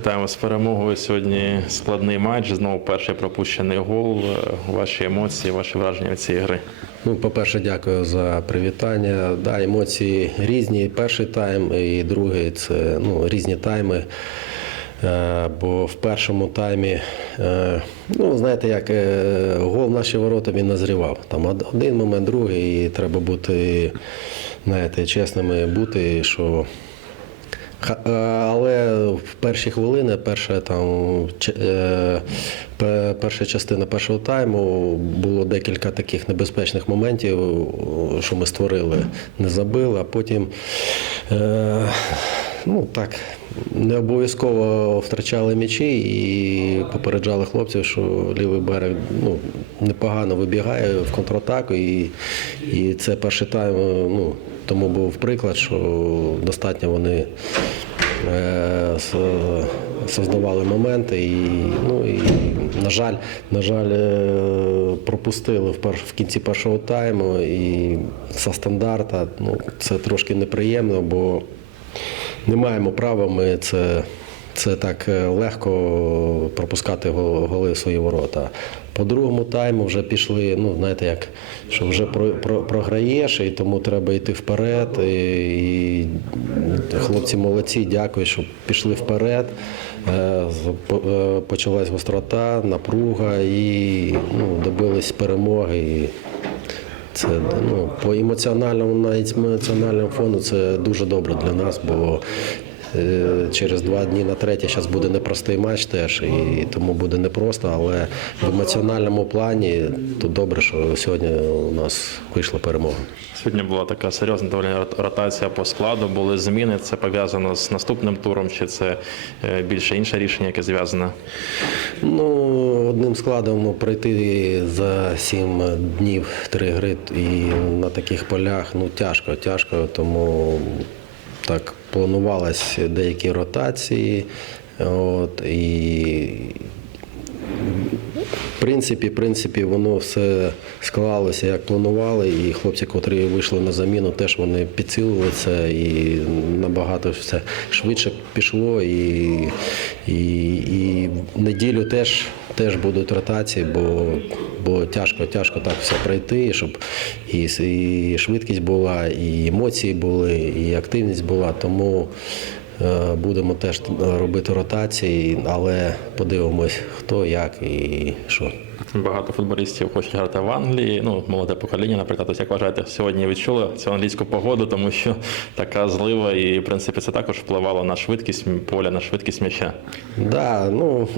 Вітаємо з перемогою. Сьогодні складний матч. Знову перший пропущений гол. Ваші емоції, ваші враження від цієї гри. Ну, по-перше, дякую за привітання. Да, емоції різні. Перший тайм і другий це ну, різні тайми. Е, Бо в першому таймі, е, ну знаєте, як е, гол в наші ворота він назрівав. Там один момент, другий, і треба бути, знаєте, чесними бути, що Але в перші хвилини, перша там е, пе- перша частина першого тайму було декілька таких небезпечних моментів, що ми створили, не забили, а потім е, ну так. Не обов'язково втрачали м'ячі і попереджали хлопців, що лівий берег ну, непогано вибігає в контратаку. І, і це перший тайм. Ну, тому був приклад, що достатньо вони е, создавали моменти. І, ну, і, на жаль, на жаль, е, пропустили в, пер- в кінці першого тайму і за стандарта. Ну, це трошки неприємно, бо не маємо права ми це. Це так е, легко пропускати голи в свої ворота. По другому тайму вже пішли, ну знаєте, як що вже про, про, програєш, і тому треба йти вперед. І, і хлопці молодці, дякую, що пішли вперед. Е, е, Почалась гострота, напруга і ну, добились перемоги. І це ну, по емоціональному, навіть емоціональному фону це дуже добре для нас, бо через два дні на третє зараз буде непростий матч теж, і тому буде непросто, але в емоціональному плані то добре, що сьогодні у нас вийшла перемога. Сьогодні була така серйозна доволі ротація по складу. Були зміни. Це пов'язано з наступним туром, чи це е, більше інше рішення, яке зв'язане? Ну, одним складом ну, пройти за сім днів три гри і на таких полях ну тяжко, тяжко, тому так планувалось деякі ротації. От, і в принципі, в принципі, воно все склалося, як планували, і хлопці, котрі вийшли на заміну, теж вони підсилили і набагато все швидше пішло. І, і, і неділю теж, теж будуть ротації, бо, бо тяжко, тяжко так все пройти, щоб і, і швидкість була, і емоції були, і активність була. Тому Будемо теж робити ротації, але подивимось, хто, як і що. Багато футболістів хочуть грати в Англії. Ну, молоде покоління, наприклад, ось як вважаєте, сьогодні відчули цю англійську погоду, тому що така злива, і в принципі це також впливало на швидкість поля, на швидкість м'яча. Да, ну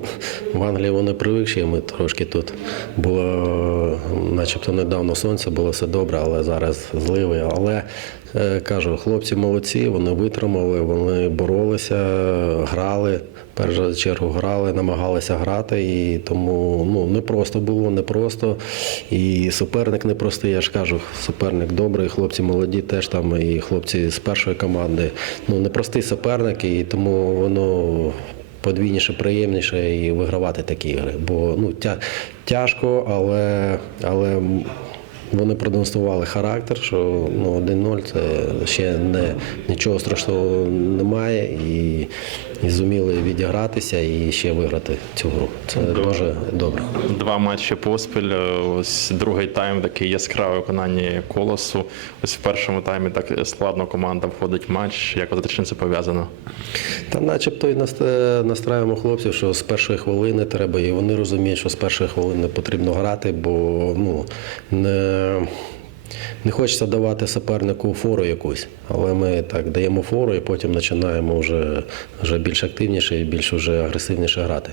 в Англії вони привикші, ми трошки тут було, начебто недавно сонце, було все добре, але зараз зливи. Але е, кажу, хлопці молодці, вони витримали, вони боролися, грали. В першу чергу грали, намагалися грати, і тому ну не просто було, не просто. І суперник непростий, я ж кажу, суперник добрий, хлопці молоді теж там, і хлопці з першої команди. Ну непростий суперник, і тому воно подвійніше, приємніше і вигравати такі ігри. Бо ну тя, тяжко, але, але вони продемонстрували характер, що ну 1-0 це ще не нічого страшного немає, і, і зуміли відігратися і ще виграти цю гру. Це дуже добре. Два матчі поспіль. Ось другий тайм такий яскравий виконанні колосу. Ось в першому таймі так складно команда входить в матч. Як чим це пов'язано? Та начебто і наст- настраюємо хлопців, що з першої хвилини треба, і вони розуміють, що з першої хвилини потрібно грати, бо ну, не, не хочеться давати супернику фору якусь. Але ми так даємо фору і потім починаємо вже, вже більш активніше і більш вже агресивніше грати.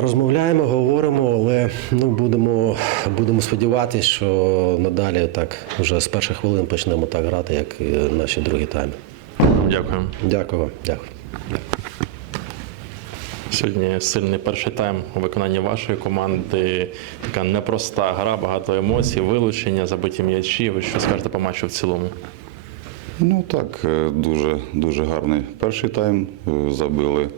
Розмовляємо, говоримо, але ну, будемо, будемо сподіватися, що надалі так вже з перших хвилин почнемо так грати, як і наші другі тайми. Дякую. Дякую вам. Дякую. Сьогодні сильний перший тайм у виконанні вашої команди. Така непроста гра, багато емоцій, вилучення, забиті м'ячі. Ви що скажете по матчу в цілому? Ну так, е, дуже, дуже гарний перший тайм. Е, Забили,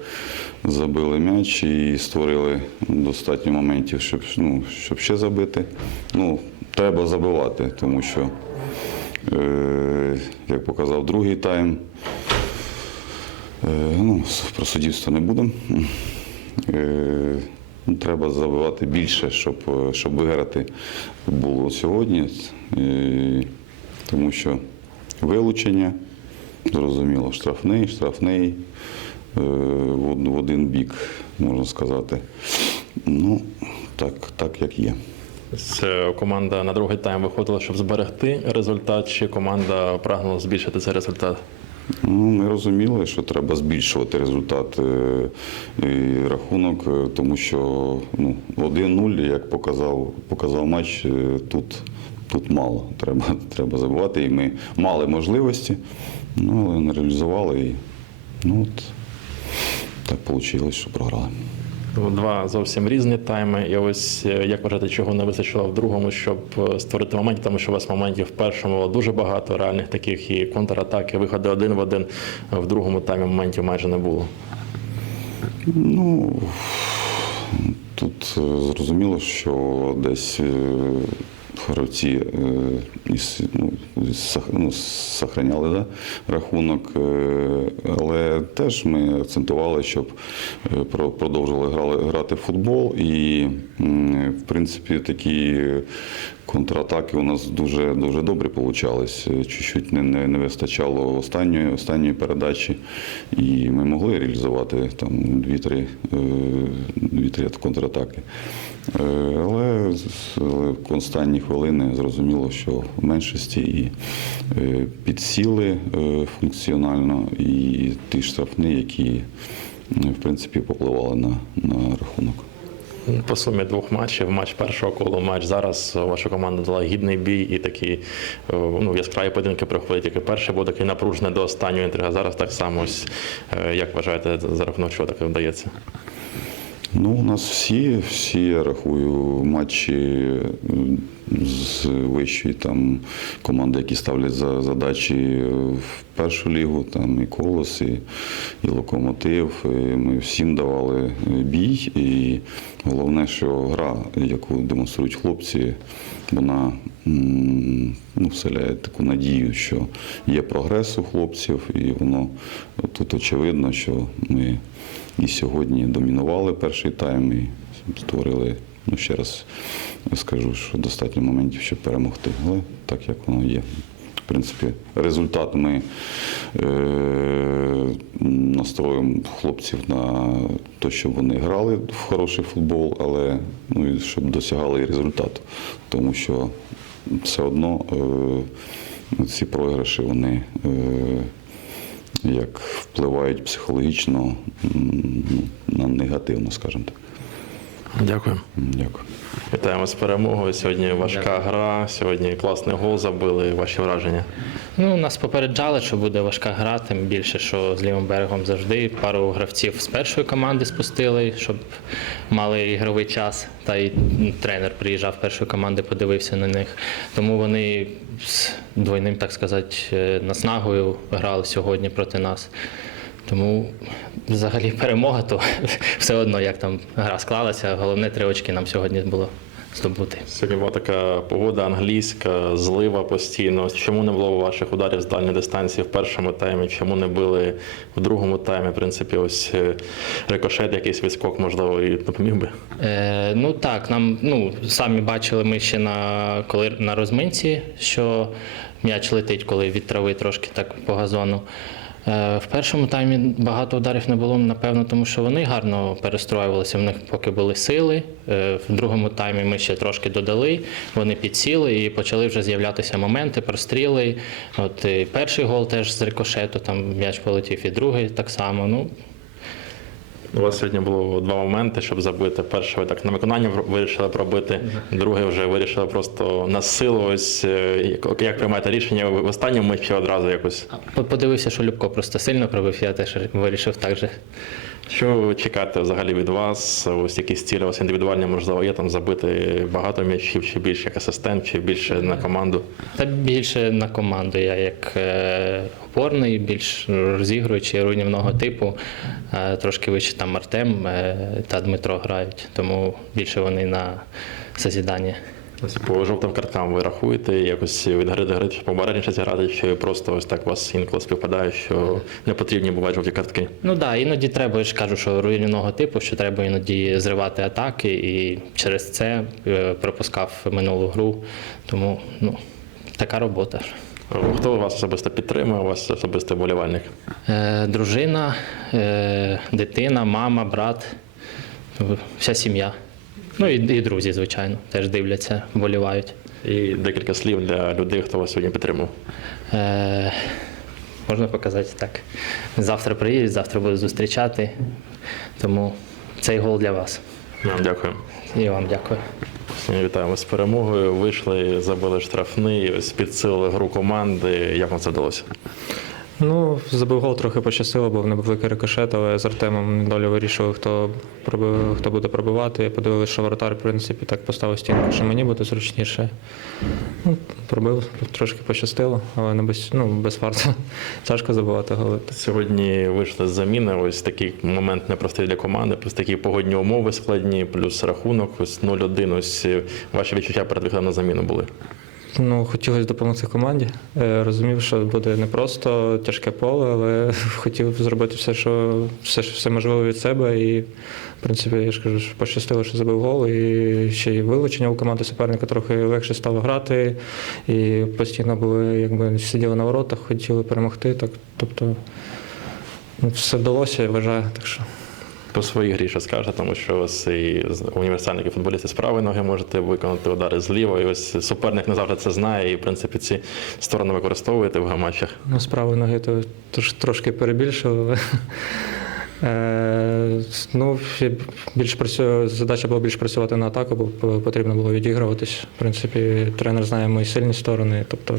забили м'яч і створили достатньо моментів, щоб, ну, щоб ще забити. Ну, треба забивати, тому що, е, як показав другий тайм, Ну, про суддівство не будемо. Е, Треба забивати більше, щоб, е, щоб виграти було сьогодні. Е, Тому що вилучення, зрозуміло, штрафний, штрафний е, в один бік, можна сказати. Ну, так, так як є. Команда на другий тайм виходила, щоб зберегти результат, чи команда прагнула збільшити цей результат? Ну, ми розуміли, що треба збільшувати результат е, і рахунок, е, тому що ну, 1-0, як показав, показав матч, е, тут, тут мало. Треба, треба забувати. І ми мали можливості, ну, але не реалізували. І, ну, от, так вийшло, що програли. Два зовсім різні тайми. І ось е, як вважаєте, чого не вистачило в другому, щоб е, створити момент, тому що у вас моментів в першому було дуже багато реальних таких і контратаки, виходи один в один. В другому таймі моментів майже не було. Ну, тут е, зрозуміло, що десь гравці ну, ну, сохраняли да, рахунок, е, але теж ми акцентували, щоб продовжили продовжували грати в футбол. І, в принципі, такі контратаки у нас дуже, дуже добре получались. Е, Чуть-чуть не, не, не вистачало останньої, останньої передачі, і ми могли реалізувати там дві-три, е, дві-три контратаки. Е, Але, в останні хвилини зрозуміло, що в меншості і підсіли функціонально, і ті штрафні, які в принципі попливали на, на рахунок. По сумі двох матчів, матч першого колу, матч зараз ваша команда дала гідний бій і такі е, ну, яскраві поєдинки проходять. Як і перший був такий напружений до останнього інтрига. зараз так само. Ось, е, як вважаєте, за рахунок чого таке вдається? Ну, у нас всі, всі, я рахую, матчі з вищої там команди, які ставлять за задачі в першу лігу, там і Колос, і, і Локомотив. І ми всім давали бій. І головне, що гра, яку демонструють хлопці, вона вселяє таку надію, що є прогрес у хлопців, і воно тут очевидно, що ми і сьогодні домінували перший тайм і створили, ну ще раз скажу, що достатньо моментів, щоб перемогти. Але так як воно є. В принципі, результат ми е, настроїмо хлопців на те, щоб вони грали в хороший футбол, але ну, і щоб досягали і результату. Тому що все одно е, ці програші вони. Е, як впливають психологічно ну, на негативно, скажімо так. Дякую. Дякую. Вітаємо з перемогою. Сьогодні важка гра, сьогодні класний гол забили. Ваші враження. Ну, нас попереджали, що буде важка гра, тим більше, що з лівим берегом завжди пару гравців з першої команди спустили, щоб мали ігровий час. Та й тренер приїжджав першої команди, подивився на них. Тому вони з двойним, так сказати, е, наснагою грали сьогодні проти нас. Тому взагалі перемога, то все одно, як там гра склалася, головне три очки нам сьогодні було здобути. Сьогодні була така погода англійська, злива постійно. Чому не було ваших ударів з дальньої дистанції в першому таймі? Чому не били в другому таймі? В принципі, ось е, рикошет, якийсь відскок, можливо, і допоміг би. Е, ну так, нам ну самі бачили ми ще на коли на розминці, що м'яч летить, коли від трави трошки так по газону. Е, в першому таймі багато ударів не було, напевно, тому що вони гарно перестроювалися. В них поки були сили. Е, в другому таймі ми ще трошки додали. Вони підсіли і почали вже з'являтися моменти, простріли. От і перший гол теж з рикошету, там м'яч полетів, і другий так само. Ну У вас сьогодні було два моменти, щоб забити. Перший ви так на виконання вирішили пробити, другий вже вирішили просто на силу. Ось е, як- приймаєте рішення в останньому матчі одразу якось. По- Подивився, що Любко просто сильно пробив, я теж вирішив так же. Що ви чекаєте взагалі від вас? Ось якісь цілі у вас індивідуальні, можливо, є там забити багато м'ячів, чи більше як асистент, чи більше на команду. Та більше на команду. Я як е, опорний, більш розігруючий руйнівного типу. Е, трошки вище там Артем е, та Дмитро грають, тому більше вони на созідання. Ось по жовтим карткам ви рахуєте якось від гри до гри, чи побережніше зіграти, чи просто ось так у вас інколи співпадає, що не потрібні бувають жовті картки. Ну так, іноді треба, я ж кажу, що руйнівного типу, що треба іноді зривати атаки, і через це е, пропускав минулу гру. Тому ну, така робота. Хто вас особисто підтримує, у вас особистий болівальник? Е, дружина, е, дитина, мама, брат, вся сім'я. Ну і, і друзі, звичайно, теж дивляться, вболівають. І декілька слів для людей, хто вас сьогодні підтримав. Е, можна показати так. Завтра приїдуть, завтра буду зустрічати. Тому цей гол для вас. Вам дякую. І вам дякую. Вітаємо з перемогою. Вийшли, забили штрафний, підсилили гру команди. Як вам це вдалося? Ну, забив гол трохи пощастило, був невеликий рикошет, але з Артемом недолі вирішили, хто, проби- хто буде пробивати. Подивилися, що воротар, в принципі, так поставив стінку, що мені буде зручніше. Ну, пробив, трошки пощастило, але не без, ну, без фарту. Тяжко забивати голи. Сьогодні вийшли з заміни. Ось такий момент непростий для команди, плюс такі погодні умови складні, плюс рахунок, ось 0-1. Ось е, ваші відчуття перед виходом на заміну були. Ну, хотілося допомогти команді. Е, Розумів, що буде непросто, тяжке поле, але хотів зробити все, що все, все можливе від себе. І, в принципі, я ж кажу, що пощастило, що забив гол. І ще й вилучення у команди суперника трохи легше стало грати. І постійно були, якби сиділи на воротах, хотіли перемогти. Так, тобто ну, все вдалося, я вважаю. Так що. По своїй грі що скажете, тому що ось і універсальники футболісти з правої ноги можете виконати удари з лівої. Ось суперник не завжди це знає, і в принципі ці сторони використовуєте в гамачах. Ну, з правої ноги то трош, трошки перебільшив, але е, ну, більш працю... задача була більш працювати на атаку, бо потрібно було відігруватись. В принципі, тренер знає мої сильні сторони, тобто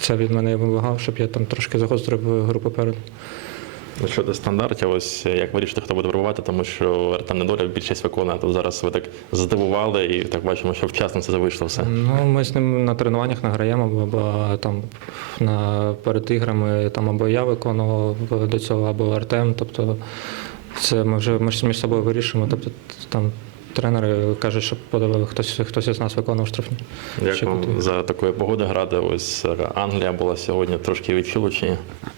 це від мене вимагав, щоб я там трошки загострив гру попереду. Ну, Щодо стандартів, ось як вирішити, хто буде пробувати, тому що Артем Недоля більшість виконує. то зараз ви так здивували і так бачимо, що вчасно це вийшло все. Ну, ми з ним на тренуваннях награємо, або там на, перед іграми там або я виконував до цього, або Артем. Тобто це ми вже ми між собою вирішимо. Тобто там тренери кажуть, щоб подав- хтось, хтось із нас виконував штрафні. Як Ще вам за такої погоди грати? Ось е, Англія була сьогодні трошки відчула чи ні?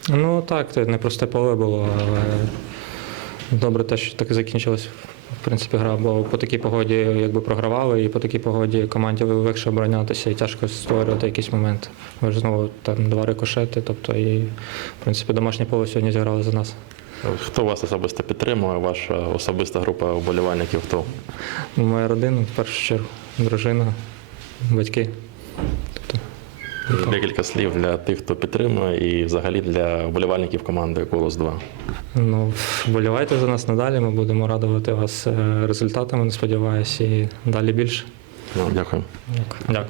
Ну так, це непросте поле було, але добре те, що так і закінчилась. В принципі, гра, бо по такій погоді якби програвали, і по такій погоді команді легше оборонятися і тяжко створювати якісь моменти. Ви ж знову там два рикошети, тобто і в принципі домашнє поле сьогодні зіграли за нас. Хто вас особисто підтримує? Ваша особиста група вболівальників? Хто? Моя родина, в першу чергу, дружина, батьки. Тобто, Декілька слів для тих, хто підтримує, і взагалі для вболівальників команди Колос 2. ну, вболівайте за нас надалі. Ми будемо радувати вас е, результатами, сподіваюся, і далі більше. Ну, дякую. Дякую.